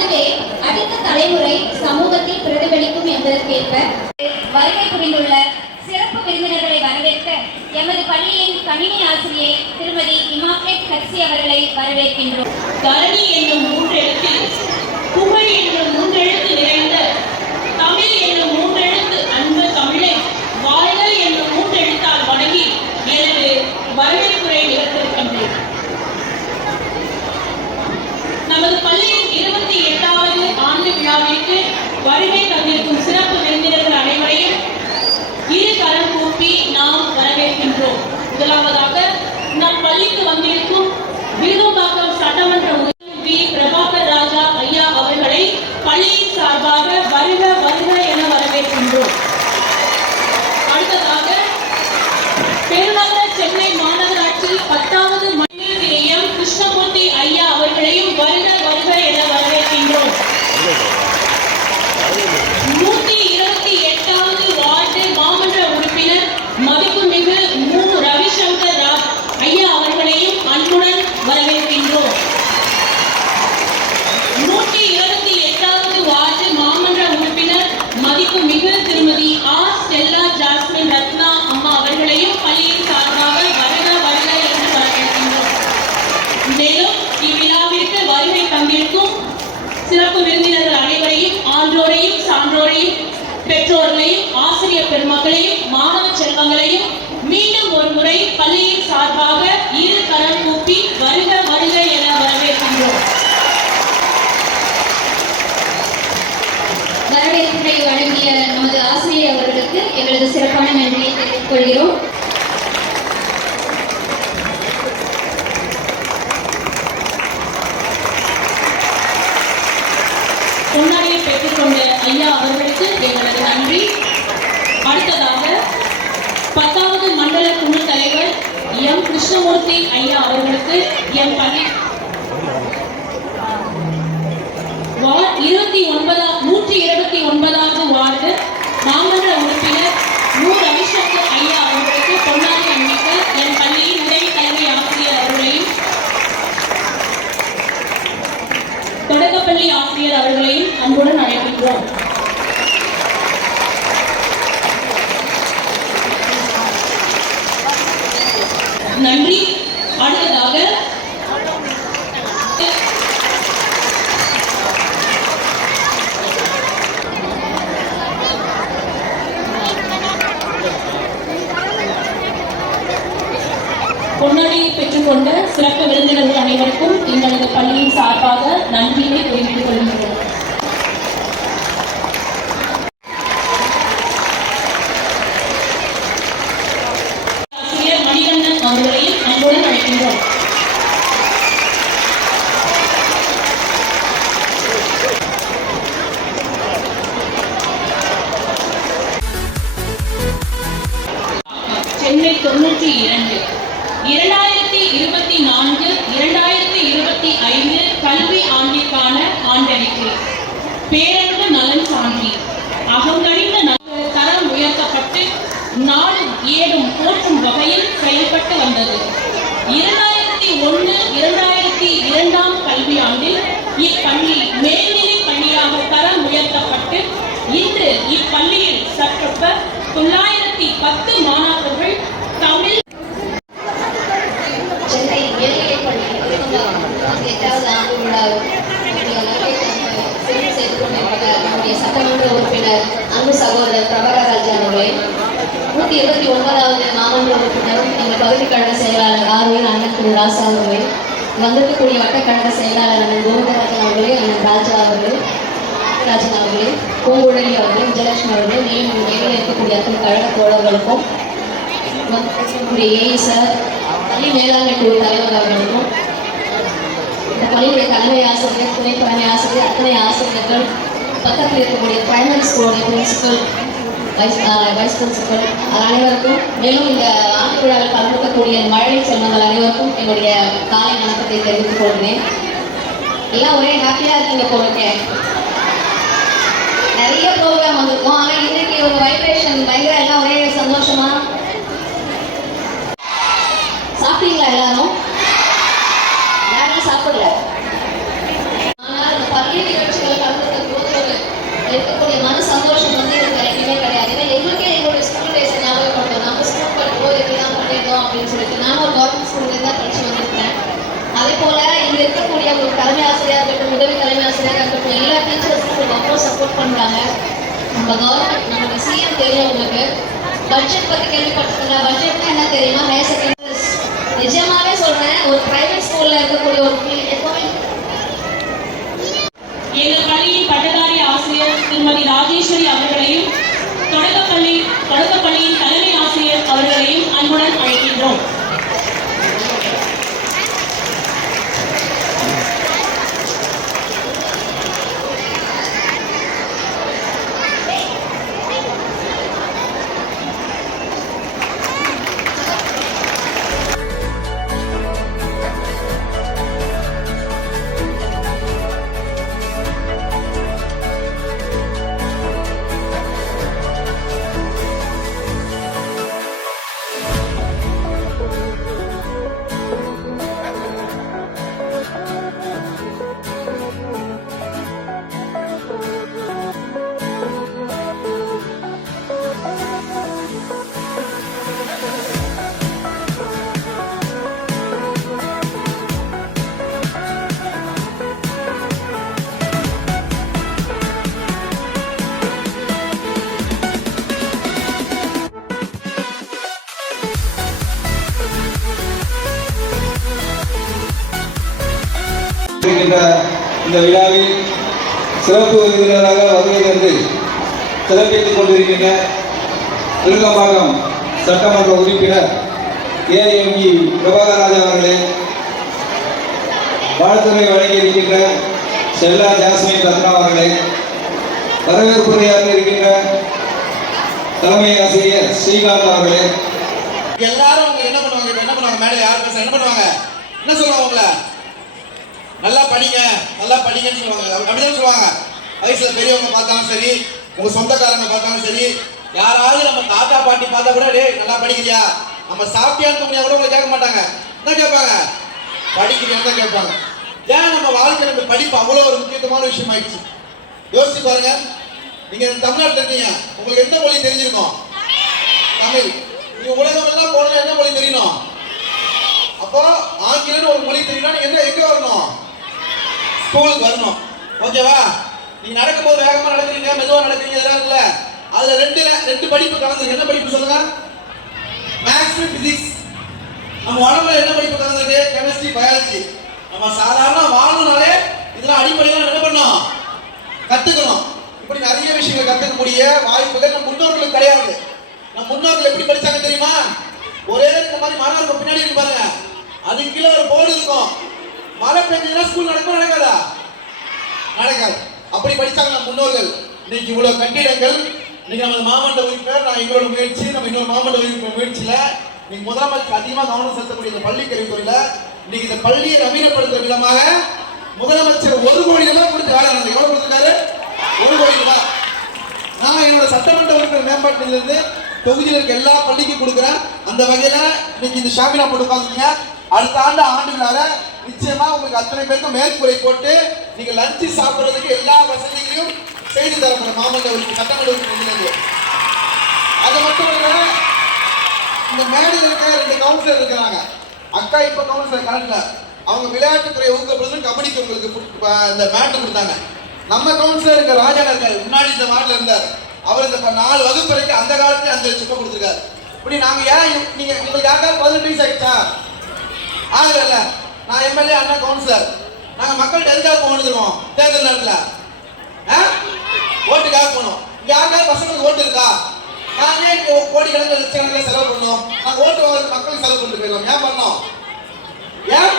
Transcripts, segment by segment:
அதுவே அடுத்த தலைமுறை சமூகத்தில் பிரதிபலிக்கும் என்பதற்கேற்ப வருகை புரிந்துள்ள சிறப்பு விருந்தினர்களை வரவேற்க எமது பள்ளியின் கணினி ஆசிரியை திருமதி இமாக்லேட் கட்சி அவர்களை வரவேற்கின்றோம். தரணி என்னும் மூன்றெழுத்தில் புகழ் என்னும் மூன்றெழுத்து நிறைந்த தமிழ் என்னும் மூன்றெழுத்து அன்பு தமிழை வாழ்க என்னும் மூன்றெழுத்தால் வணங்கி எனது வரவேற்புரை நிகழ்த்திருக்கின்றேன். நமது பள்ளியின் 28வது ஆண்டு விழாவிற்கு வருகை தந்திருக்கும் சிறப்பு விருந்தினர்கள் அனைவரையும் இரு கரம் கூப்பி நாம் வரவேற்கின்றோம். முதலாவதாக நம் பள்ளிக்கு வந்திருக்கும் விருதும்பாக்கம் சட்டமன்ற உறுப்பினர் பிரபாகர் ராஜா ஐயா அவர்களை பள்ளியின் சார்பாக வருக வருக என வரவேற்கின்றோம். அடுத்ததாக பெருநகர சென்னை மாநகராட்சி 10வது மண்டல கிருஷ்ணமூர்த்தி ஐயா அவர்களையும் வருக வருக என வரவேற்கின்றோம். 128வது வார்டு மாமன்ற உறுப்பினர் மதிப்புமிகு மு. ரவிசங்கர் ராவ் ஐயா அவர்களையும் அன்புடன் வரவேற்கின்றோம். 128வது வார்டு மாமன்ற உறுப்பினர் மதிப்புமிகு திருமதி ஆர். ஸ்டெல்லா ஜாஸ்மின் ரத்னா அம்மா அவர்களையும் பள்ளியின் சார்பாக வருக வருக என்று வரவேற்கின்றோம். மேலும் இவ்விழாவிற்கு வருகை தந்திருக்கும் சிறப்பு விருந்தினர்கள் அனைவரையும் ஆன்றோரையும் சான்றோரையும் பெற்றோர்களையும் ஆசிரியர் பெருமக்களையும் மாணவ செல்வங்களையும் மீண்டும் ஒரு முறை பள்ளியின் சார்பாக இரு கரம் கூப்பி வருக வருக என வரவேற்கின்றோம். வரவேற்புரை வழங்கிய நமது ஆசிரியர் அவர்களுக்கு எங்களது சிறப்பான நன்றியை தெரிவித்துக் கொள்கிறோம். பொன்னாடியை பெற்றுக்கொண்ட ஐயா அவர்களுக்கு எங்களது நன்றி. அடுத்ததாக 10வது மண்டல குழு தலைவர் எம். கிருஷ்ணமூர்த்தி ஐயா அவர்களுக்கு எம் பள்ளி 129வது வார்டு மாமன்ற உறுப்பினர் மு. ரவிசங்கர் ஐயா அவர்களுக்கு பொன்னாடி அணிவிக்க என் பள்ளியின் உதவி கல்வி ஆசிரியர் அவர்களையும் தொடக்கப்பள்ளி ஆசிரியர் அவர்களையும் அன்புடன் அழைக்கின்றோம். நன்றி. அடுத்ததாக பொன்னாடியை பெற்றுக்கொண்ட சிறப்பு விருந்தினர்கள் அனைவருக்கும் எங்களது பள்ளியின் சார்பாக நன்றியை தெரிவித்துக் கொள்கிறோம். ஆசிரியர் மணிகண்டன் அவர்களையும் அன்புடன் அழைக்கின்றோம். சென்னை 92 2024-2025 கல்வி ஆண்டிற்கான ஆண்டறிக்கை பேரன்பு நலன் சான்றி அகங்கணிந்த தரம் உயர்த்தப்பட்டு நாடு ஏடும் போற்றும் வகையில் செயல்பட்டு வந்தது. 2001-2002 கல்வியாண்டில் இப்பள்ளி மேல்நிலை பள்ளியாக தரம் உயர்த்தப்பட்டு இன்று இப்பள்ளியில் சற்றொப்ப 910 மாணாக்கர்கள் தமிழ் சென்னை மேல்நிலைப் பள்ளி 8வது ஆண்டு விழாவில் சிறப்பு செய்து கொண்டிருக்கிற நம்முடைய சட்டமன்ற உறுப்பினர் அன்பு சகோதரர் பிரபாகர் ராஜா அவர்களே, 129வது மாமன்ற உறுப்பினரும் எங்கள் பகுதி கழக செயலாளர் ஆர்வல் அண்ணன் திரு ராசா அவர்களே, வந்திருக்கக்கூடிய வட்டக்கழக செயலாளர் அண்ணன் கோவிந்தராஜன் அவர்களே, அண்ணன் ராஜா அவர்களே, ராஜன் அவர்களே, பூங்குழலி அவர்களே, விஜயலட்சுமி அவர்களே, மேலும் நேரில் இருக்கக்கூடிய அத்தனை கழக தோழர்களுக்கும் வந்திருக்கக்கூடிய ஏஇ சார், பள்ளி மேலாண்மை குழு தலைவர் அவர்களுக்கும், இந்த பள்ளியுடைய தலைமை ஆசிரியர், துணை தலைமை ஆசிரியர், அத்தனை ஆசிரியர்கள், பக்கத்தில் இருக்கக்கூடிய பிரைமரி ஸ்கூலுடைய பிரின்சிபல், வைஸ் பிரின்சிபல் அனைவருக்கும், மேலும் இந்த ஆண்டு விழாவில் கலந்துக்கக்கூடிய மழலை செல்வங்கள் அனைவருக்கும் என்னுடைய காலை வணக்கத்தை தெரிவித்துக் கொள்கிறேன். எல்லாம் ஒரே ஹாப்பியாக இருக்கீங்க போலுக்கு. நிறைய ப்ரோக்ராம் வந்திருக்கும், ஆனால் இன்னைக்கு ஒரு வைப்ரேஷன் பயங்கர, எல்லாம் ஒரே சந்தோஷமா. சாப்பிட்டீங்களா எல்லாரும்? யாரும் சாப்பிடல. ஆனால் பள்ளி நிகழ்ச்சி சப்போர்ட் பண்றாங்க. நம்ம கவர்மெண்ட், நம்ம சிஎம் தெரியும் உங்களுக்கு. பட்ஜெட் பத்தி கேள்விப்பட்டிருக்கீங்க. பட்ஜெட்னா என்ன தெரியுமா? ஹையர் செகண்டரி, நிஜமாவே சொல்றேன், ஒரு பிரைவேட் ஸ்கூல்ல இருக்கக்கூடிய ஒரு எப்பவுமே எங்கள் பள்ளியின் பட்டதாரி ஆசிரியர் திருமதி ராஜேஸ்வரி அவர்களையும் தொடக்கப்பள்ளியின் தலைமை ஆசிரியர் அவர்களையும் அன்புடன் அழைக்கின்றோம். இந்த விழாவில் சிறப்பு விருந்தினராக வருகை தந்து சிறப்பித்துக் கொண்டிருக்கின்ற விருகம்பாக்கம் சட்டமன்ற உறுப்பினர் ஏஎம்இ பிரபாகராஜா அவர்களே, வாழ்த்துறை வழங்கியிருக்கின்ற செல்லா ஜாஸ்மின் ரத்னா அவர்களே, வரவேற்புரையாக இருக்கின்ற தலைமை ஆசிரியர் ஸ்ரீகாந்த் அவர்களே, எல்லாரும் என்ன பண்ணுவாங்க மேடம் யார் பேச என்ன பண்ணுவாங்க, என்ன சொல்லுவாங்க உங்களை நல்லா படிங்கன்னு சொல்லுவாங்க. அப்படிதான் சொல்லுவாங்க. வயசுல பெரியவங்க பார்த்தாலும் சரி, உங்க சொந்தக்காரங்க பார்த்தாலும் சரி, யாராவது நம்ம தாத்தா பாட்டி பார்த்தா கூட டேய் நல்லா படிக்கிறியா, நம்ம சாப்பிட்டியான்னு தோணியா கூட உங்களை கேட்க மாட்டாங்க. என்ன கேட்பாங்க? படிக்கிறியான்னு தான் கேட்பாங்க. ஏன் நம்ம வாழ்க்கையில இந்த படிப்பு அவ்வளோ ஒரு முக்கியத்துவமான விஷயம் ஆயிடுச்சு. யோசிச்சு பாருங்க. நீங்க தமிழ்நாட்டில் இருக்கீங்க, உங்களுக்கு எந்த மொழி தெரிஞ்சிருக்கும்? தமிழ். நீங்க உலகம் எல்லாம் போனா என்ன மொழி தெரியணும்? அப்போ ஆங்கிலம் ஒரு மொழி தெரியணும். என்ன எங்க வரணும்? ஸ்கூலுக்கு வரணும். ஓகேவா? நீங்க நடக்கும்போது வேகமா நடக்கிறீங்க, மெதுவா நடக்கிறீங்க, இதெல்லாம் இருக்குல்ல, அதுல ரெண்டு படிப்பு கலந்துருக்கு. என்ன படிப்பு சொல்லுங்க? Maths, physics. நம்ம உடம்புல என்ன படிப்பு கலந்துருக்கு? Chemistry, biology. நம்ம சாதாரண வாழணும்னாலே இதெல்லாம் அடிப்படையாக என்ன பண்ணணும்? கத்துக்கணும். இப்படி நிறைய விஷயங்களை கத்துக்கக்கூடிய வாய்ப்புகள் நம்ம முன்னோர்களுக்கு கிடையாது. நம்ம முன்னோர்கள் எப்படி படிச்சாங்க தெரியுமா? ஒரே இந்த மாதிரி மரம் இருக்கும், பின்னாடி இருக்கு பாருங்க, அது கீழே ஒரு போர்டு இருக்கும். மழை பெஞ்சதுன்னா ஸ்கூல் நடக்குமா நடக்காதா? நடக்காது. அப்படி படிச்சாங்க நம்ம முன்னோர்கள். இன்னைக்கு இவ்வளவு கட்டிடங்கள், இன்னைக்கு நம்ம மாமன்ற உறுப்பினர், நான் எங்களோட முயற்சி, நம்ம இன்னொரு மாமன்ற உறுப்பினர் முயற்சியில இன்னைக்கு முதலமைச்சர் அதிகமாக கவனம் செலுத்தக்கூடிய இந்த பள்ளி கல்வித்துறையில இன்னைக்கு இந்த பள்ளியை நவீனப்படுத்துற விதமாக முதலமைச்சர் 1 கோடி ரூபாய் கொடுத்து வேலை நடந்தது. எவ்வளவு கொடுத்திருக்காரு? 1 கோடி ரூபாய். நான் என்னோட சட்டமன்ற உறுப்பினர் மேம்பாட்டிலிருந்து தொகுதியில் இருக்க எல்லா பள்ளிக்கும் கொடுக்குறேன். அந்த வகையில இன்னைக்கு இந்த ஷாமினா போட்டு உட்காந்துங்க. அடுத்த ஆண்டு விழால நிச்சயமா உங்களுக்கு அத்தனை பேருக்கும் மேற்கூரை போட்டு நீங்க லஞ்சு சாப்பிடுறதுக்கு எல்லா வசதிகளையும் செய்து தரப்படும் மாமன்ற சட்டமன்ற உறுப்பினர். அது மட்டும் இல்ல, இந்த மேடையில் இருக்க 2 கவுன்சிலர் இருக்கிறாங்க. அக்கா இப்ப கவுன்சிலர் கரண்ட்ல, அவங்க விளையாட்டுத்துறை ஊக்கப்படுறது கபடிக்கு உங்களுக்கு இந்த மேட்டு கொடுத்தாங்க. நம்ம கவுன்சிலர் இருக்க ராஜா இருக்காரு, முன்னாடி இந்த வார்டில் இருந்தார். அவர் இந்த 4 வகுப்பு வரைக்கும் அந்த காலத்துல 5 லட்சம் ரூபாய் கொடுத்துருக்காரு. இப்படி நாங்க ஏன் நீங்க உங்களுக்கு யாருக்காவது 18 வயசு ஆயிடுச்சா? ஆகல. நான் எம்எல்ஏ, அண்ணா கவுன்சிலர். நாங்க மக்கள்கிட்ட எதுக்காக போகணும்? தேர்தல் நேரத்துல ஓட்டுக்காக போனோம். இங்க யாருக்காவது பசங்களுக்கு ஓட்டு இருக்கா? நாங்களே கோடிக்கணக்கில் லட்சக்கணக்கில் செலவு பண்ணோம். நாங்க ஓட்டு வாங்க மக்களுக்கு செலவு பண்ணிட்டு போயிடலாம். ஏன் பண்ணோம்? ஏன்?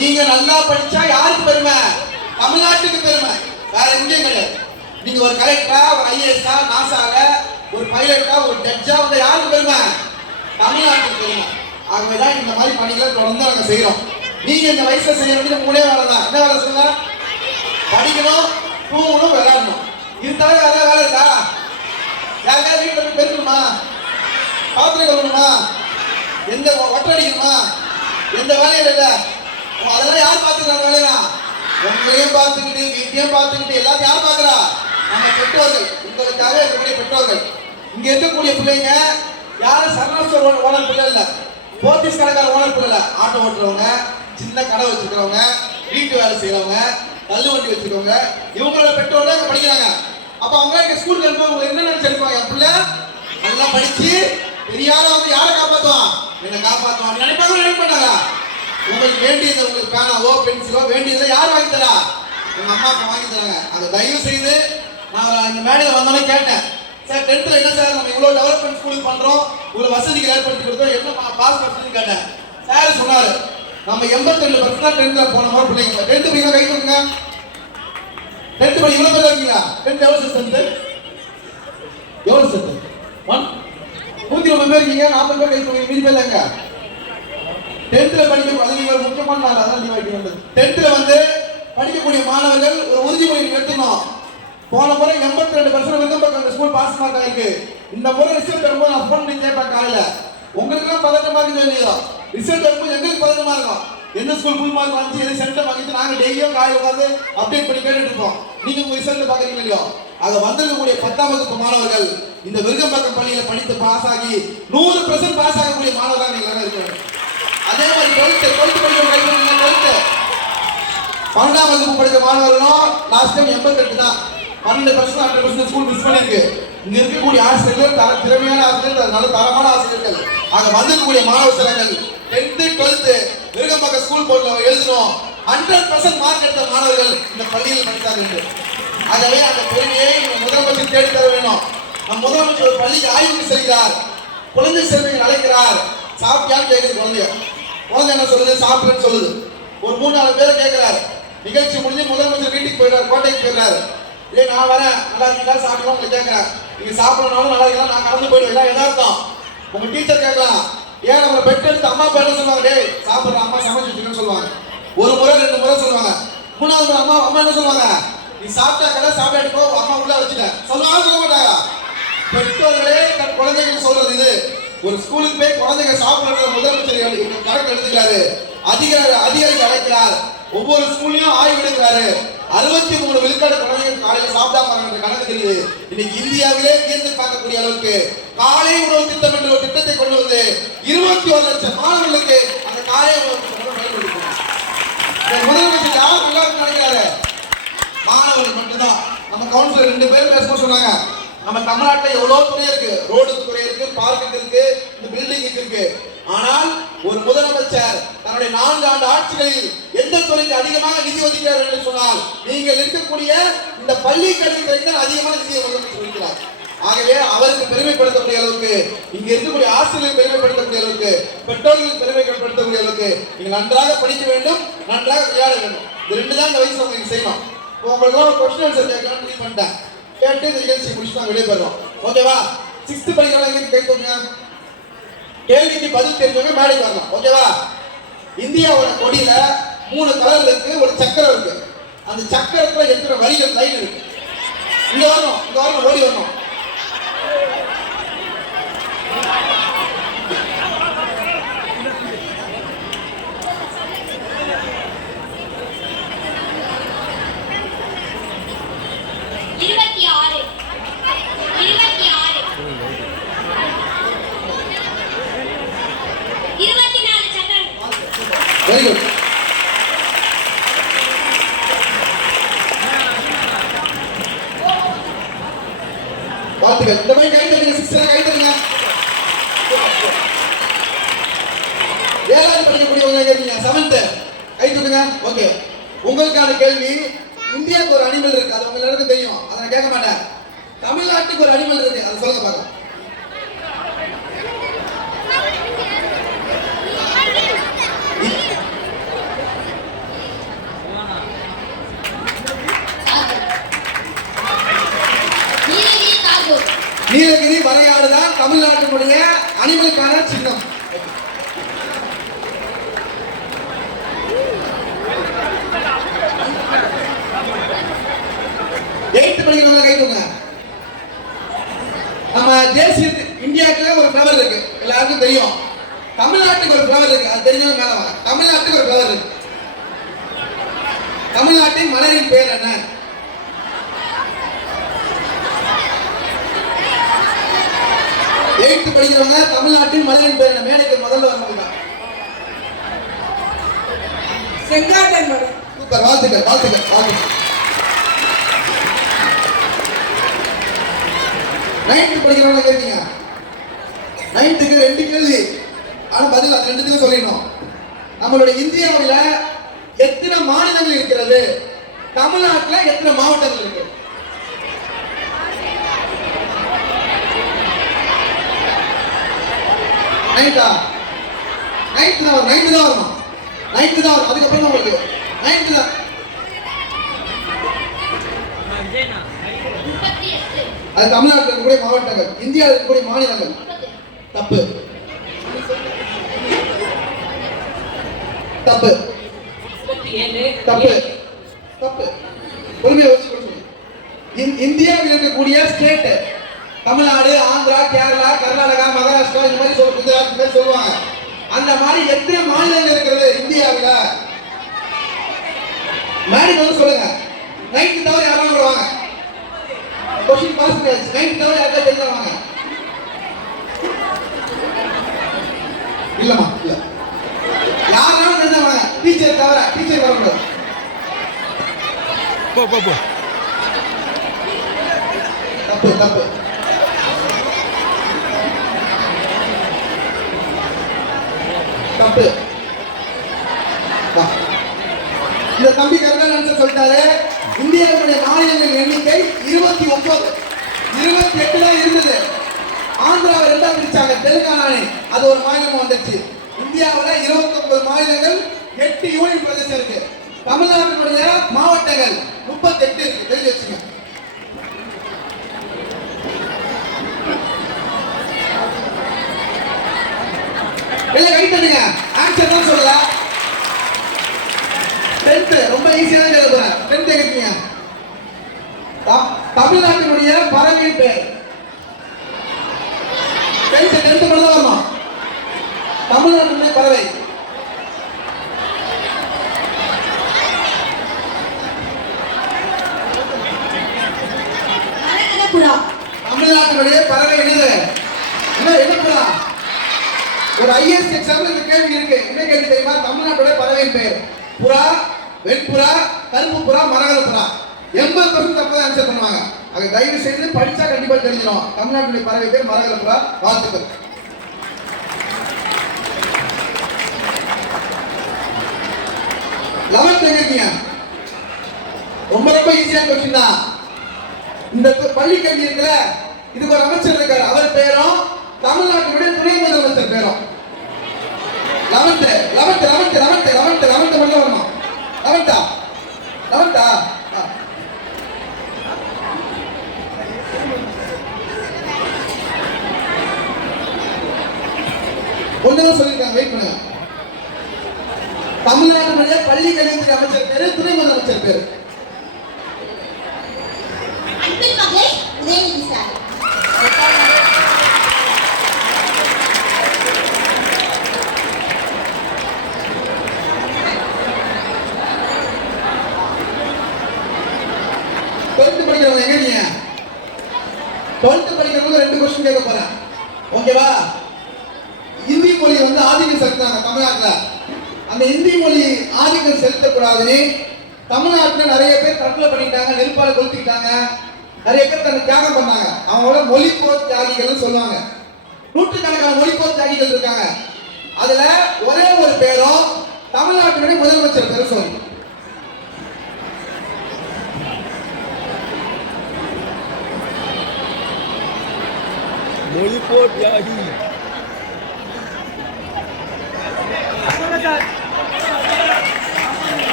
நீங்க நல்லா படிச்சா யாருக்கு பெருமை? தமிழ்நாட்டுக்கு பெருமை, வேற எங்கேயும் கிடையாது. நீங்க ஒரு கலெக்டரா, ஒரு ஐஏஎஸ்ஆ, நாசால ஒரு பைலட்டா, ஒரு ஜட்ஜா வந்து யாருக்கு பெருமை? தமிழ்நாட்டுக்கு பெருமை. ஆகவேதான் இந்த மாதிரி பணிகளை தொடர்ந்து நாங்க செய்யறோம். நீங்க இந்த வயசுல செய்ய வேண்டியது 3 வேலை தான். என்ன வேலை சொல்லுங்க? படிக்கணும், தூங்கணும், விளையாடணும். இருந்தாலும் வேற வேலை இருக்கா? யாருக்காவது வீட்டுல போய் பெருக்கணுமா? பாத்திரம் கழுவணுமா? எந்த ஒட்டை அடிக்கணுமா? எந்த வேலையும் இல்லை. அதெல்லாம் யார் பார்த்துக்கிறாங்க? வேலையா உங்களையும் பார்த்துக்கிட்டு, வீட்டையும் பார்த்துக்கிட்டு, எல்லாத்தையும் யார் பார்க்கிறா? நம்ம பெற்றோர்கள். உங்களுக்காக இருக்கக்கூடிய பெற்றோர்கள். இங்க இருக்கக்கூடிய பிள்ளைங்க யாரும் சரணாஸ்டர் ஓனர் பிள்ளை இல்ல, போத்தீஸ் கடைக்கார ஓனர் பிள்ளை இல்ல. ஆட்டோ ஓட்டுறவங்க, சின்ன கடை வச்சுக்கிறவங்க, வீட்டு வேலை செய்யறவங்க, தள்ளு வண்டி வச்சிருக்கவங்க, இவங்களோட பெற்றோர் தான் படிக்கிறாங்க. அப்ப அவங்க இங்க ஸ்கூலுக்கு அனுப்புவாங்க, என்ன நினைச்சிருப்பாங்க? என் பிள்ளை நல்லா படிச்சு பெரியார வந்து யாரை காப்பாத்துவான், என்ன காப்பாத்துவான் நினைப்பாங்க. நினைக்க மாட்டாங்க. உங்களுக்கு வேண்டியது, உங்களுக்கு பேனாவோ பென்சிலோ வேண்டியதை யார் வாங்கி தரா? உங்க அம்மா அப்பா வாங்கி தராங்க. அதை தயவு செய்து நான் இந்த மேடையில் வந்தோடனே கேட்டேன், சார் 10th என்ன சார் நம்ம இவ்வளோ டெவலப்மெண்ட் ஸ்கூலுக்கு பண்றோம், இவ்வளோ வசதிகள் ஏற்படுத்தி கொடுத்தோம், என்ன பாஸ் பண்ணுறதுன்னு கேட்டேன். சார் சொன்னாரு, நம்ம 82% தான் 10th போன மாதிரி பிள்ளைங்க. 10th படிக்கிற கை கொடுங்க. 10th படி இவ்வளோ பேர் இருக்கீங்களா? 10th எவ்வளோ ஸ்ட்ரென்த்? எவ்வளோ ஸ்ட்ரென்த்? 190 பேர் இருக்கீங்க. 40 பேர் கை கொடுங்க. மீதி பேர் எங்க? 10th படிக்க அது நீங்க முக்கியமான நாள், அதான் லீவ் ஆகிட்டு வந்தது. 10th வந்து படிக்கக்கூடிய மாணவர்கள் ஒரு உறுதிமொழி எடுத்துக்கணும். போன முறை 82% விருதும்பக்கம் அந்த ஸ்கூல் பாஸ் மார்க் ஆயிருக்கு. இந்த முறை ரிசல்ட் வரும்போது நான் ஃபோன் பண்ணி கேட்பேன் காலையில, உங்களுக்குலாம் பதட்டமா இருக்கு இல்லையா? ரிசல்ட் வரும்போது எங்களுக்கு பதட்டமா இருக்கும். என்ன ஸ்கூல் ஃபுல் மார்க் வந்துச்சு, எது சென்டம் வாங்கிட்டு நாங்க டெய்லியும் காலையில் உட்காந்து அப்டேட் பண்ணி கேட்டுட்டு இருப்போம். நீங்க உங்க ரிசல்ட் பாக்குறீங்க இல்லையோ? அதை வந்திருக்கக்கூடிய 10ஆம் வகுப்பு மாணவர்கள் இந்த விருதும்பக்கம் பள்ளியில படித்து பாஸ் ஆகி 100% பாஸ் ஆகக்கூடிய மாணவர்கள் நீங்க எல்லாம் இருக்க வேண்டும். அதே மாதிரி 12th படிக்கிற 12ஆம் வகுப்பு படித்த மாணவர்களும் லாஸ்ட் டைம் 88 தான். 12% 100% ஸ்கூல் மிஸ் பண்ணிருக்கு. இங்க இருக்கக்கூடிய ஆசிரியர்கள் திறமையான ஆசிரியர்கள், நல்ல தரமான ஆசிரியர்கள். அங்க வந்திருக்கக்கூடிய மாணவ செலங்கள் 10th 12th விருகம்பாக்கம் ஸ்கூல் போர்ட்ல எழுதணும் 100% மார்க் எடுத்த மாணவர்கள் இந்த பள்ளியில் படித்தார்கள். ஆகவே அந்த பெருமையை முதலமைச்சர் தேடி தர வேணும். நம் முதலமைச்சர் ஒரு பள்ளிக்கு ஆய்வுக்கு செல்கிறார், குழந்தை செல்விகள் அழைக்கிறார். சாப்பிட்டியான்னு கேட்குது குழந்தைய. குழந்தை என்ன சொல்லுது? சாப்பிடுன்னு சொல்லுது. ஒரு 3-4 பேரை கேட்கிறாரு. நிகழ்ச்சி முடிஞ்சு முதலமைச்சர் வீட்டுக்கு போயிடுறாரு, கோட்டைக்கு போயிடுறாரு. ஏய் நான் வரேன், நல்லா இருக்கீங்களா, சாப்பிடுவோம் உங்களை கேட்கிறேன். நீங்க சாப்பிடணும் நல்லா இருக்கலாம், நான் கடந்து போயிடுவேன். எதார்த்தம். உங்க டீச்சர் கேட்கலாம், ஏன் நம்மளை பெற்றெடுத்து அம்மா அப்பா என்ன சொல்லுவாங்க? டேய் சாப்பிட்ற அம்மா சமைச்சு வச்சுக்கணும்னு சொல்லுவாங்க. ஒரு முறை 2 முறை சொல்லுவாங்க. 3வது முறை அம்மா என்ன சொல்லுவாங்க? நீ சாப்பிட்டா கடை சாப்பிட்டு போ, அம்மா உள்ள வச்சுட்டேன் சொல்லுவாங்க. சொல்ல மாட்டாங்க. பெற்றோர்களே தன் குழந்தைகள் சொல்றது இது. ஒரு ஸ்கூலுக்கு போய் குழந்தைங்க சாப்பிடுற முதலமைச்சர் கணக்கு எடுத்துக்கிறாரு. அதிகாரிகள் அழைக்கிறார். ஒவ்வொரு ஸ்கூல்லையும் ஆய்வு எடுக்கிறாரு. 63 விழுக்காடு குழந்தைகள் காலையில் சாப்பிடாம கணக்கு தெரியுது. இன்னைக்கு இந்தியாவிலே வியந்து பார்க்கக்கூடிய அளவுக்கு காலை உணவு திட்டம் என்ற ஒரு திட்டத்தை கொண்டு வந்து 21 லட்சம் மாணவர்களுக்கு அந்த காலை உணவு திட்டம் பயன்படுத்தும். முதலமைச்சர் யார் நல்லா நினைக்கிறாரு? மாணவர்கள் மட்டும்தான். நம்ம கவுன்சிலர் 2 பேர் பேச சொன்னாங்க. நம்ம தமிழ்நாட்டில் எவ்வளவு துறை இருக்கு, ரோடுக்கு துறை இருக்கு, பார்க்குக்கு இருக்கு, இந்த பில்டிங் இருக்கு. ஆனால் ஒரு முதலமைச்சர் தன்னுடைய 4 ஆண்டு ஆட்சிகளில் எந்த துறைக்கு அதிகமாக நிதி ஒதுக்கிறார் என்று சொன்னால் நீங்கள் இருக்கக்கூடிய இந்த பள்ளி கல்வித்துறைக்கு தான் அதிகமான நிதியை ஒதுக்கிறார். ஆகவே அவருக்கு பெருமைப்படுத்தக்கூடிய அளவுக்கு, இங்க இருக்கக்கூடிய ஆசிரியர்கள் பெருமைப்படுத்தக்கூடிய அளவுக்கு, பெற்றோர்கள் பெருமைப்படுத்தக்கூடிய அளவுக்கு நீங்க நன்றாக படிக்க வேண்டும், நன்றாக விளையாட வேண்டும். இந்த 2 தான் இந்த வயசுல உங்களுக்கு செய்யணும். உங்களுக்கு ஒரு கொஸ்டின் ஆன்சர் கேட்கலாம்னு முடிவு பண்ணிட்டேன். கேட்டு இந்த நிகழ்ச்சி முடிச்சு தான் வெளியே போயிடுறோம். ஓகேவா? 6th படிக்கிறவங்க கை தூங்க. கேள்விக்கு பதில் தெரிஞ்சவங்க மேடைக்கு வரலாம். ஓகேவா? இந்தியாவோட கொடியில 3 கலர் இருக்கு, ஒரு சக்கரம் இருக்கு. அந்த சக்கரத்துல எத்தனை வரிகள் லைன் இருக்கு? இங்க வரணும், ஓடி வரணும். Very good. வாழ்த்துக்கள். இந்த மாதிரி கை தட்டுங்க சிஸ்டர், கை தட்டுங்க. 7வது படிக்கக்கூடியவங்க இருக்கீங்க, 7th கை தட்டுங்க. ஓகே, உங்களுக்கான கேள்வி. இந்தியாவுக்கு ஒரு அனிமல் இருக்கு, அது உங்க எல்லாருக்கும் தெரியும், அதை நான் கேட்க மாட்டேன். தமிழ்நாட்டுக்கு ஒரு அனிமல் இருக்கு, அதை சொல்லுங்க பார்க்கலாம். நீலகிரி வரையாடு தான் தமிழ்நாட்டினுடைய அனிமலுக்கான சின்னம். படிக்கிறவங்க கை தூங்க. நம்ம தேசிய இந்தியாவுக்கு ஒரு ஃப்ளவர் இருக்கு, எல்லாருக்கும் தெரியும். தமிழ்நாட்டுக்கு ஒரு ஃப்ளவர் இருக்கு, அது தெரிஞ்சவங்க மேல வாங்க. தமிழ்நாட்டுக்கு ஒரு ஃப்ளவர் இருக்கு. தமிழ்நாட்டின் மலரின் பேர் என்ன? படிக்கிறவங்க தமிழ்நாட்டின் மலரின் பேர் என்ன? மேடைக்கு முதல்ல வரணும். செங்காட்டன் மலர். சூப்பர், வாழ்த்துக்கள் வாழ்த்துக்கள் வாழ்த்துக்கள். 9th படிக்கிறவங்க கேட்டீங்க. 9th-க்கு 2 கேள்வி, ஆனா பதில் அது 2த்துக்கும் சொல்லிடணும். நம்மளுடைய இந்தியாவுல எத்தனை மாநிலங்கள் இருக்கிறது? தமிழ்நாட்டுல எத்தனை மாவட்டங்கள் இருக்கு? நைன்த் தான் வரும். அதுக்கப்புறம் உங்களுக்கு 9th தான். அது தமிழ்நாட்டில் இருக்கக்கூடிய மாவட்டங்கள், இந்தியாவில் இருக்கக்கூடிய மாநிலங்கள். தப்பு தப்பு தப்பு தப்பு. பொறுமையை வச்சு இந்தியாவில் இருக்கக்கூடிய ஸ்டேட் தமிழ்நாடு, ஆந்திரா, கேரளா, கர்நாடகா, மகாராஷ்டிரா, இந்த மாதிரி குஜராத் மாதிரி சொல்லுவாங்க. அந்த மாதிரி எத்தனை மாநிலங்கள் இருக்கிறது இந்தியாவில்? மேடம் வந்து சொல்லுங்க. 9th தவிர யாரும் வருவாங்க? கொஸ்டின் பாஸ் பண்ணியாச்சு. 9th தவிர யாராவது தெரிஞ்சவங்க? இல்லம்மா, இல்ல. யாராலும் தெரிஞ்சவங்க? டீச்சர் தவிர, டீச்சர் வரக்கூடாது. தப்பு தப்பு. தப்பு. இந்த தம்பி கரெக்டான சொல்லிட்டாரு. இந்தியாவுடைய மாநிலங்களின் எண்ணிக்கை 29. 28 தான் இருந்தது. ஆந்திராவை 2ஆ பிரிச்சாங்க, தெலுங்கானா அது ஒரு மாநிலம் வந்துச்சு. இந்தியாவில் 29 மாநிலங்கள், 8 யூனியன் பிரதேசம் இருக்கு. தமிழ்நாட்டினுடைய மாவட்டங்கள் 38 இருக்கு, தெரிஞ்சு வச்சுங்க. இல்ல கை தட்டுங்க. ஆன்சர் தான் சொல்லல. 10th ரொம்ப ஈஸியா தான் எழுதுறேன். 10th கேக்குறீங்க. தமிழ்நாட்டினுடைய பறவையின் பெயர். 10th மட்டும் தான் வரணும். தமிழ்நாட்டினுடைய பறவை. தமிழ்நாட்டினுடைய பறவை என்னது? என்ன புறா? ஒரு ஐஏஎஸ் எக்ஸாம்ல இந்த கேள்வி இருக்கு. என்ன கேள்வி தெரியுமா? தமிழ்நாட்டுடைய பறவையின் பெயர். புறா, வெண்புறா, கருப்பு புறா, மரகத புறா. 80% தப்பா ஆன்சர் பண்ணுவாங்க. அது தயவு செய்து படிச்சா கண்டிப்பா தெரிஞ்சிடும். தமிழ்நாட்டுடைய பறவை பேர் மரகத புறா. வாழ்த்துக்கள். லெவன்த் கேட்டீங்க. ரொம்ப ஈஸியான क्वेश्चन தான். இந்த பள்ளி கல்வி இருக்குல, இதுக்கு ஒரு அமைச்சர் இருக்காரு. அவர் பேரும் தமிழ்நாட்டுடைய துணை முதலமைச்சர் பேரும். 11th மட்டும் வரணும். 11th ஒண்ணுதான் சொல்லிருக்காங்க. வெயிட் பண்ணுங்க. தமிழ்நாட்டுடைய பள்ளி கல்வித்துறை அமைச்சர் பேரு, துணை முதலமைச்சர் பேரு. அன்பின் மகளே உதயநிதி சார். படிக்கிறவங்க எங்க நீங்க? 12th படிக்கிறவங்க 2 क्वेश्चन கேட்க போறேன். ஓகேவா? இந்தி மொழி வந்து ஆதிக்கம் செலுத்துறாங்க தமிழ்நாட்டுல. அந்த இந்தி மொழி ஆதிக்கம் செலுத்தக்கூடாதுன்னு தமிழ்நாட்டுல நிறைய பேர் தற்கொலை பண்ணிட்டாங்க, நெருப்பால கொளுத்திட்டாங்க, நிறைய பேர் தன்னை தியாகம் பண்ணாங்க. அவங்களோட மொழிப்போர் தியாகிகள் சொல்லுவாங்க. நூற்றுக்கணக்கான மொழிப்போர் தியாகிகள் இருக்காங்க. அதுல ஒரே ஒரு பேரும் தமிழ்நாட்டுடைய முதலமைச்சர் பேரும் சொல்லு. மொழிப்போர் தியாகி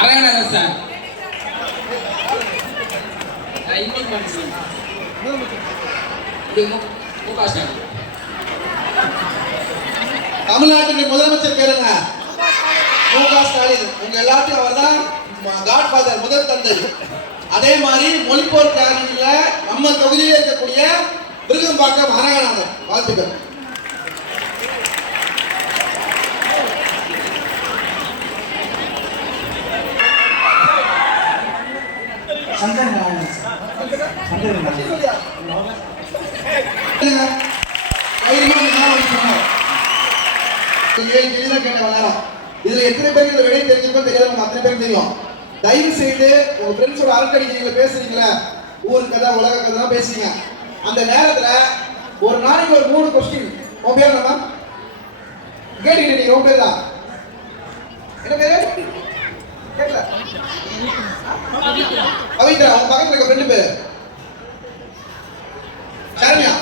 அரங்கநாதன் சார். இந்தியன் மனுஷன் தமிழ்நாட்டுடைய முதலமைச்சர் பேருங்க மு.க. ஸ்டாலின். உங்க எல்லாத்தையும் அவர் தான் காட் ஃபாதர், முதல் தந்தை. அதே மாதிரி மொழிப்போர் தியாகிகள நம்ம தொகுதியிலே இருக்கக்கூடிய விருகம்பாக்கம் அரங்கநாதன். வாழ்த்துக்கள். கேட்ட விளையாடம் இது இதுல எத்தனை பேருக்கு இந்த விடை தெரிஞ்சிருக்கோ தெரியாது, நம்ம அத்தனை பேருக்கு தெரியும். தயவு செய்து உங்க ஃப்ரெண்ட்ஸோட அரட்டடிக்கிறீங்களா, பேசுறீங்களா, ஊர் கதை உலக கதை தான் பேசுறீங்க. அந்த நேரத்துல ஒரு நாளைக்கு ஒரு 3 கொஸ்டின். உன் பேர் நம்ம கேட்டுக்கிட்டு நீங்க உன் பேர் தான் என்ன பேரு கேட்கல? பவித்ரா. உங்க பக்கத்துல இருக்க ஃப்ரெண்டு பேரு சரண்யா.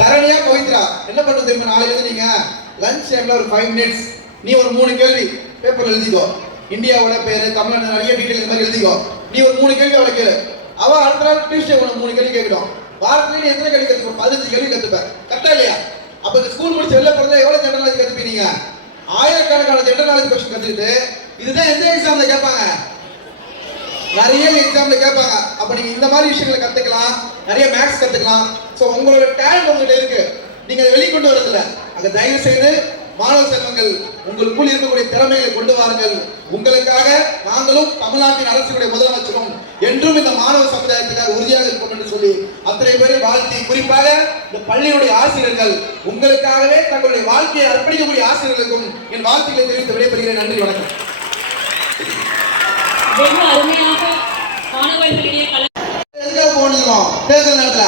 தரணியா பவித்ரா. என்ன பண்ணுறது தெரியுமா, நாளைக்கு வந்து நீங்க லஞ்ச் டைம்ல ஒரு 5 மினிட்ஸ் நீ ஒரு 3 கேள்வி பேப்பர்ல எழுதிக்கோ. இந்தியாவோட பேரு, தமிழ்நாடு நிறைய டீடைல் இந்த மாதிரி எழுதிக்கோ. நீ ஒரு 3 கேள்வி அவளை கேளு. அவ அடுத்த நாள் டியூஸ்டே உனக்கு 3 கேள்வி கேட்கணும். வாரத்துல நீ எத்தனை கேள்வி கத்துப்ப? 15 கேள்வி கத்துப்ப. கரெக்டா இல்லையா? அப்ப இந்த ஸ்கூல் முடிச்சு வெளில போறதுல எவ்வளவு ஜெனரல் நாலேஜ் கத்துப்பீங்க? ஆயிரக்கணக்கான ஜெனரல் நாலேஜ் கொஸ்டின் கத்துக்கிட்டு இதுதான் எந்த எக்ஸாம்ல கேட்பாங்க, நிறைய எக்ஸாம்ல கேட்பாங்க. அப்ப நீங்க இந்த மாதிரி விஷயங்களை கத்துக்கலாம், நிறைய மேக்ஸ் கத்துக்கலாம். சோ உங்களோட டேலண்ட் உங்ககிட்ட இருக்கு, நீங்க அதை வெளிக்கொண்டு வரதில்ல. அங்க தயவு செய்து மாணவ செல்வங்கள் உங்களுக்குள் இருக்கக்கூடிய திறமைகளை கொண்டு வாருங்கள். உங்களுக்காக நாங்களும் தமிழ்நாட்டின் அரசுடைய முதலமைச்சரும் என்றும் இந்த மாணவ சமுதாயத்துக்காக உறுதியாக இருக்கும் என்று சொல்லி அத்தனை பேரை வாழ்த்தி, குறிப்பாக இந்த பள்ளியுடைய ஆசிரியர்கள் உங்களுக்காகவே தங்களுடைய வாழ்க்கையை அர்ப்பணிக்கக்கூடிய ஆசிரியர்களுக்கும் என் வாழ்த்துக்களை தெரிவித்து விடைபெறுகிறேன். நன்றி, வணக்கம். வெகு அருமையாக மாணவர்களிடையே எதுக்காக போகணும் தேர்தல் நேரத்துல?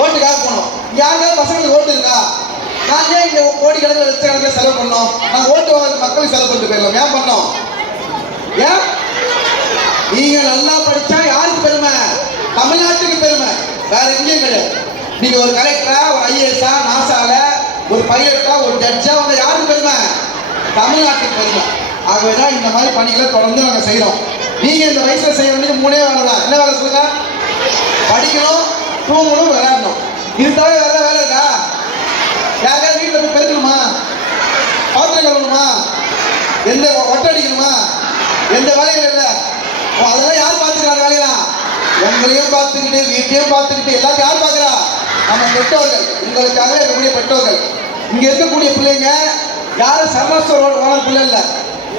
ஓட்டுக்காக போனோம். யாருக்காவது பசங்களுக்கு ஓட்டு இருக்கா? நான் ஏன் இங்க கோடிக்கணக்கில் லட்சக்கணக்கில் செலவு பண்ணோம்? நான் ஓட்டு வாங்க மக்களுக்கு செலவு பண்ணிட்டு போயிடலாம். ஏன் பண்ணோம்? ஏன்? நீங்க நல்லா படிச்சா யாருக்கு பெருமை? தமிழ்நாட்டுக்கு பெருமை, வேற எங்கேயும் கிடையாது. நீங்க ஒரு கலெக்டரா, ஒரு ஐஏஎஸ்ஆ, நாசால ஒரு பைலட்டா, ஒரு ஜட்ஜா வந்து யாருக்கு பெருமை? தமிழ்நாட்டுக்கு பெருமை. ஆகவேதான் இந்த மாதிரி பணிகளை தொடர்ந்து நாங்க செய்யறோம். நீங்க இந்த வயசுல செய்ய வேண்டியது 3 வேலை தான். என்ன வேலை சொல்லுங்க? படிக்கணும், தூங்கணும், விளையாடணும். இது தவிர வேற வேலை இருக்கா? யாராவது வீட்டுல போய் பெருக்கணுமா, பாத்திரம் கழுவணுமா, எந்த ஒட்டடிக்கணுமா, எந்த வேலையும் இல்லை. அதெல்லாம் யார் பார்த்துக்கிறாங்க? வேலையெல்லாம் உங்களையும் பார்த்துக்கிட்டு வீட்டையும் பார்த்துக்கிட்டு எல்லாத்தையும் யார் பார்க்கிறா? நம்ம பெற்றோர்கள், உங்களுக்காக இருக்கக்கூடிய பெற்றோர்கள். இங்க இருக்கக்கூடிய பிள்ளைங்க யாரும் சர்வஸ்வ ஓனர் பிள்ளை இல்லை,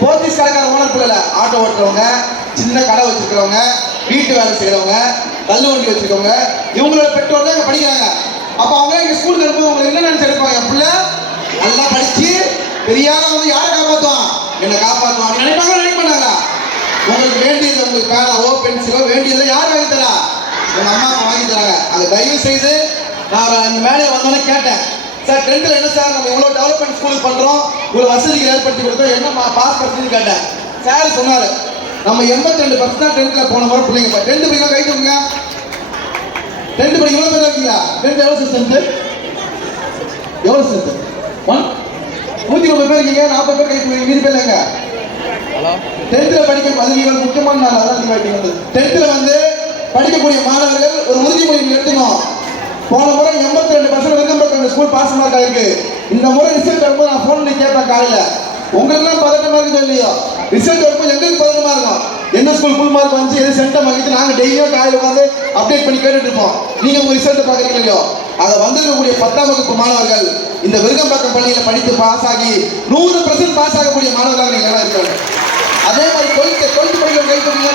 போத்தீஸ் கடைக்கார ஓனர் பிள்ளை இல்லை. ஆட்டோ ஓட்டுறவங்க, சின்ன கடை வச்சிருக்கிறவங்க, வீட்டு வேலை செய்யறவங்க, தள்ளு வண்டி வச்சிருக்கவங்க, இவங்களோட பெற்றோர் தான் இங்க படிக்கிறாங்க. அப்ப அவங்க இங்க ஸ்கூலுக்கு அனுப்பும் அவங்க என்ன நினைச்சு எடுப்பாங்க? என் பிள்ளை நல்லா படிச்சு பெரியார வந்து யாரை காப்பாற்றுவான், என்னை காப்பாற்றுவான் நினைப்பாங்க. நினைக்க மாட்டாங்களா? உங்களுக்கு வேண்டியது, உங்களுக்கு பேனாவோ பென்சிலோ வேண்டியதை யார் வாங்கி தரா? உங்க அம்மா வாங்கி தராங்க. அதை தயவு செய்து நான் அந்த மேலே வந்தோன்னே கேட்டேன், சார் 10th என்ன சார் நம்ம இவ்வளோ டெவலப்மெண்ட் ஸ்கூலுக்கு பண்றோம், இவ்வளோ வசதிகள் ஏற்படுத்தி கொடுத்தோம், என்ன பாஸ் பர்சன்ட் கேட்டேன். சார் சொன்னாரு, நம்ம 82% தான் 10th போன முறை பிள்ளைங்க. 10th படிக்கலாம் கை தூக்குங்க. 10th படிக்க எவ்வளோ பேர் இருக்கீங்களா? 10th எவ்வளோ ஸ்ட்ரென்த்? எவ்வளோ ஸ்ட்ரென்த்? 130 பேர் இருக்கீங்க. 40 பேர் கை தூக்குங்க. மீதி பேர் இல்லைங்க. 10th படிக்க அது நீங்கள் முக்கியமான நாள். அதான் நீங்கள் வந்து 10th வந்து படிக்கக்கூடிய மாணவர்கள் ஒரு உறுதிமொழி எடுத்துக்கணும். போன முறை 82% வெல்கம் ஸ்கூல் பாஸ் மார்க் ஆயிருக்கு. இந்த முறை ரிசல்ட் வரும்போது நான் போன் பண்ணி கேட்பேன் காலையில, உங்களுக்குலாம் பதட்டமா இருக்குது இல்லையோ? ரிசல்ட் வரும்போது எங்களுக்கு பதட்டமா இருக்கும். எந்த ஸ்கூல் ஃபுல் மார்க் வந்து எது சென்டம் வாங்கிட்டு நாங்க டெய்லியும் காலையில் உட்காந்து அப்டேட் பண்ணி கேட்டுட்டு இருப்போம். நீங்க உங்க ரிசல்ட் பாக்குறீங்க இல்லையோ? அதை வந்திருக்கக்கூடிய 10ஆம் வகுப்பு மாணவர்கள் இந்த விருகம்பாக்கம் பள்ளியில படித்து பாஸ் ஆகி 100% பாஸ் ஆகக்கூடிய மாணவர்களாக நீங்க எல்லாம் இருக்காங்க. அதே மாதிரி 12th படிக்கிற கை பண்ணீங்க.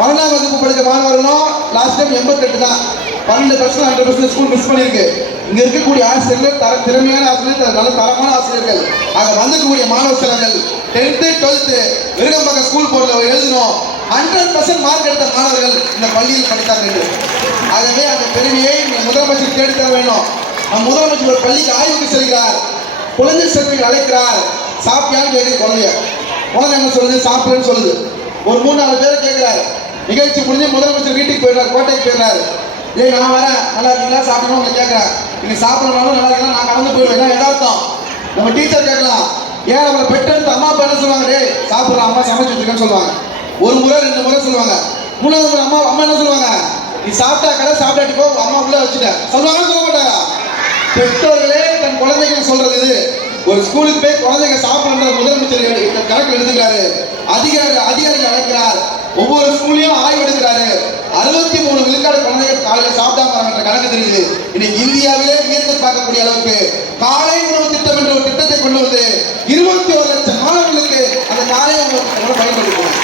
12ஆம் வகுப்பு படித்த மாணவர்களும் லாஸ்ட் டைம் 88 தான். 12% 100% ஸ்கூல் மிஸ் பண்ணிருக்கு. இங்க இருக்கக்கூடிய ஆசிரியர்கள் திறமையான ஆசிரியர்கள், நல்ல தரமான ஆசிரியர்கள். அங்க வந்திருக்கக்கூடிய மாணவ செல்வங்கள் 10th 12th விருகம்பாக்கம் ஸ்கூல் போர்டுல எழுதணும். 100% மார்க் எடுத்த மாணவர்கள் இந்த பள்ளியில் படித்தார்கள் என்று. ஆகவே அந்த பெருமையை முதலமைச்சர் தேடி தர வேண்டும். நம் முதலமைச்சர் ஒரு பள்ளிக்கு ஆய்வுக்கு செல்கிறார், குழந்தை செல்விகள் அழைக்கிறார். சாப்பிட்டியான்னு கேட்குது குழந்தை என்ன சொல்லுது? சாப்பிடுன்னு சொல்லுது. ஒரு 3-4 பேர் கேட்கிறாரு. நிகழ்ச்சி முடிஞ்சு முதலமைச்சர் வீட்டுக்கு போயிடுறாரு, கோட்டைக்கு போயிடுறாரு. ஏய் நான் வரேன், நல்லா இருக்கீங்களா, சாப்பிடணும் உங்களை கேட்கிறேன். நீங்க சாப்பிடணும் நல்லா இருக்கலாம், நான் கலந்து போயிடுவேன். எதார்த்தம் நம்ம டீச்சர் கேட்கலாம். ஏன் நம்மளை பெற்றெடுத்து அம்மா அப்பா என்ன சொல்லுவாங்க? டே சாப்பிட்ற அம்மா சமைச்சு வச்சிருக்கேன்னு சொல்லுவாங்க. 1 முறை 2 முறை சொல்லுவாங்க. 3வது முறை அம்மா என்ன சொல்லுவாங்க? நீ சாப்பிட்டா கடை சாப்பிட்டாட்டி போ, அம்மா உள்ள வச்சுட்டேன் சொல்லுவாங்க. சொல்ல மாட்டாங்க. பெற்றோர்களே தன் குழந்தைகள் சொல்றது இது. ஒரு ஸ்கூலுக்கு போய் குழந்தைங்க சாப்பிடுற முதலமைச்சர் கணக்கு எடுத்துக்கிறாரு. அதிகாரிகள் அழைக்கிறார். ஒவ்வொரு ஸ்கூல்லையும் ஆய்வு எடுக்கிறாரு. 63 விழுக்காடு குழந்தைகள் காலையில் சாப்பிடாம கணக்கு தெரியுது. இன்னைக்கு இந்தியாவிலே வியந்து பார்க்கக்கூடிய அளவுக்கு காலை உணவு திட்டம் என்ற ஒரு திட்டத்தை கொண்டு வந்து 21 லட்சம் மாணவர்களுக்கு அந்த காலை உணவு பயன்படுத்தணும்.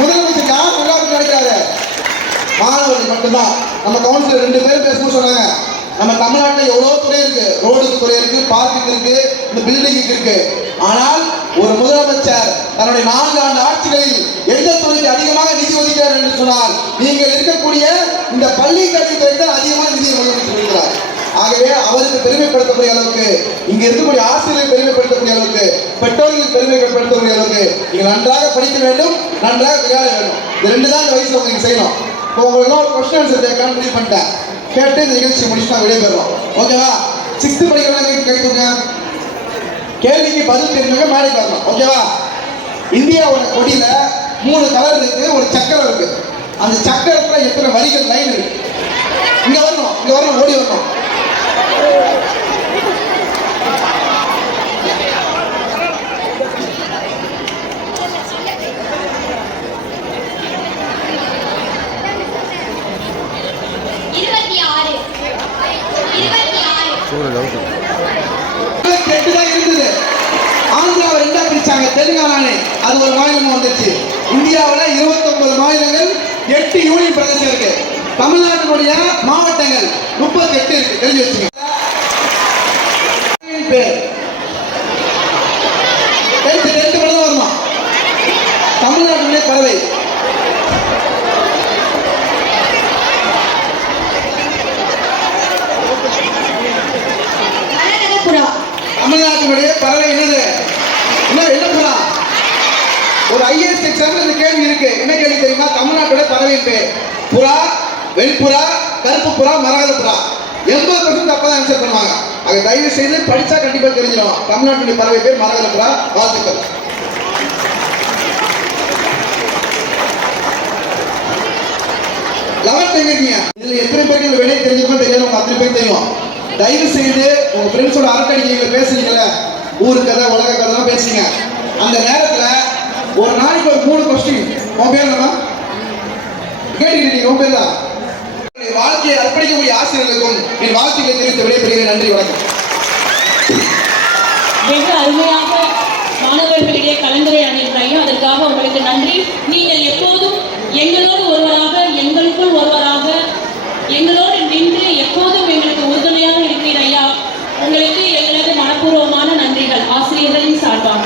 முதலமைச்சர் யார் கொண்டாட நினைக்கிறாரு? மாணவர்கள் மட்டும்தான். நம்ம கவுன்சிலர் 2 பேரும் பேசணும்னு சொன்னாங்க. நம்ம தமிழ்நாட்டில் எவ்வளோ துறை இருக்கு, ரோடுக்கு துறை இருக்கு, பார்க்குக்கு இருக்கு, இந்த பில்டிங்க்கு இருக்கு. ஆனால் ஒரு முதலமைச்சர் தன்னுடைய 4 ஆண்டு ஆட்சிகளில் எந்த துறைக்கு அதிகமாக நிதி ஒதுக்கிறார் என்று சொன்னால் நீங்கள் இருக்கக்கூடிய இந்த பள்ளி கல்வித்துறை தான் அதிகமாக நிதி ஒதுக்கிறார். ஆகவே அவருக்கு பெருமைப்படுத்தக்கூடிய அளவுக்கு, இங்க இருக்கக்கூடிய ஆசிரியர்கள் பெருமைப்படுத்தக்கூடிய அளவுக்கு, பெற்றோர்கள் பெருமைப்படுத்தக்கூடிய அளவுக்கு நீங்க நன்றாக படிக்க வேண்டும், நன்றாக விளையாட வேண்டும். இந்த 2 தான் இந்த வயசுல உங்களுக்கு செய்யணும். இப்போ உங்களுக்கு ஒரு கொஸ்டின் ஆன்சர் கேட்கலாம்னு முடிவு பண்ணிட்டேன். கேட்டு இந்த நிகழ்ச்சி முடிச்சு நான் விடைபெறுவோம். ஓகேவா? 6th படிக்கிறவங்க கேட்குங்க. கேள்விக்கு பதில் தெரிஞ்சவங்க மேடைக்கு வரணும். ஓகேவா? இந்தியாவோட கொடியில 3 கலர் இருக்கு, ஒரு சக்கரம் இருக்கு. அந்த சக்கரத்துல எத்தனை வரிகள் லைன் இருக்கு? இங்க வரணும், ஓடி வரணும். இருந்தது. ஆந்திராவை 2ஆ பிரிச்சாங்க, தெலுங்கானானே அது ஒரு மாநிலம் வந்துச்சு. இந்தியாவில் 29 மாநிலங்கள், 8 யூனியன் பிரதேசம் இருக்கு. தமிழ்நாட்டினுடைய மாவட்டங்கள் 38 இருக்கு, தெரிஞ்சு வச்சுங்க. பேர் 10 மட்டும் வருமா? தமிழ்நாட்டினுடைய பறவை தமிழ்நாட்டினுடைய பறவை என்னது? என்ன புறா? ஒரு ஐஏஎஸ் எக்ஸாம்ல இந்த கேள்வி இருக்கு. என்ன கேள்வி தெரியுமா? தமிழ்நாட்டுடைய பறவையின் பேர். புறா, வெண்புறா, கருப்பு புறா, மரகத புறா. 80% தப்பா ஆன்சர் பண்ணுவாங்க. ஆக தயவு செய்து படிச்சா கண்டிப்பா தெரிஞ்சிடும். தமிழ்நாட்டுடைய பறவை பேர் மரகத புறா. வாழ்த்துக்கள். இதுல எத்தனை பேருக்கு இந்த விடை தெரிஞ்சிருக்கும் தெரியாது? உங்க அத்தனை பேர் தெரியும். தயவு செய்து உங்க ஃப்ரெண்ட்ஸோட அரட்டடிக்கைகளை பேசுறீங்கல்ல, ஊரு கதை உலக கதை பேசுங்க. அந்த நேரத்துல ஒரு நாளைக்கு ஒரு 3 கொஸ்டின். உன் பேர் என்ன கேட்டுக்கிட்டீங்க? உன் பேர் தான். வாழ்க்கையை அர்ப்பணிக்கக்கூடிய ஆசிரியர்களுக்கும் என் வாழ்க்கையை தெரிவித்து விடைபெறுகிறேன். நன்றி, வணக்கம். வெகு அருமையாக மாணவர்களிடையே கலந்துரையாடினீங்க. அதற்காக உங்களுக்கு நன்றி. நீங்கள் எப்போதும் எங்களோடு ஒருவராக, எங்களுக்குள் ஒருவராக, எங்களோடு நின்று எப்போதும் எங்களுக்கு உறுதுணையாக இருக்கிறீர் ஐயா. உங்களுக்கு எங்களது மனப்பூர்வமான நன்றிகள் ஆசிரியர்களின் சார்பாக.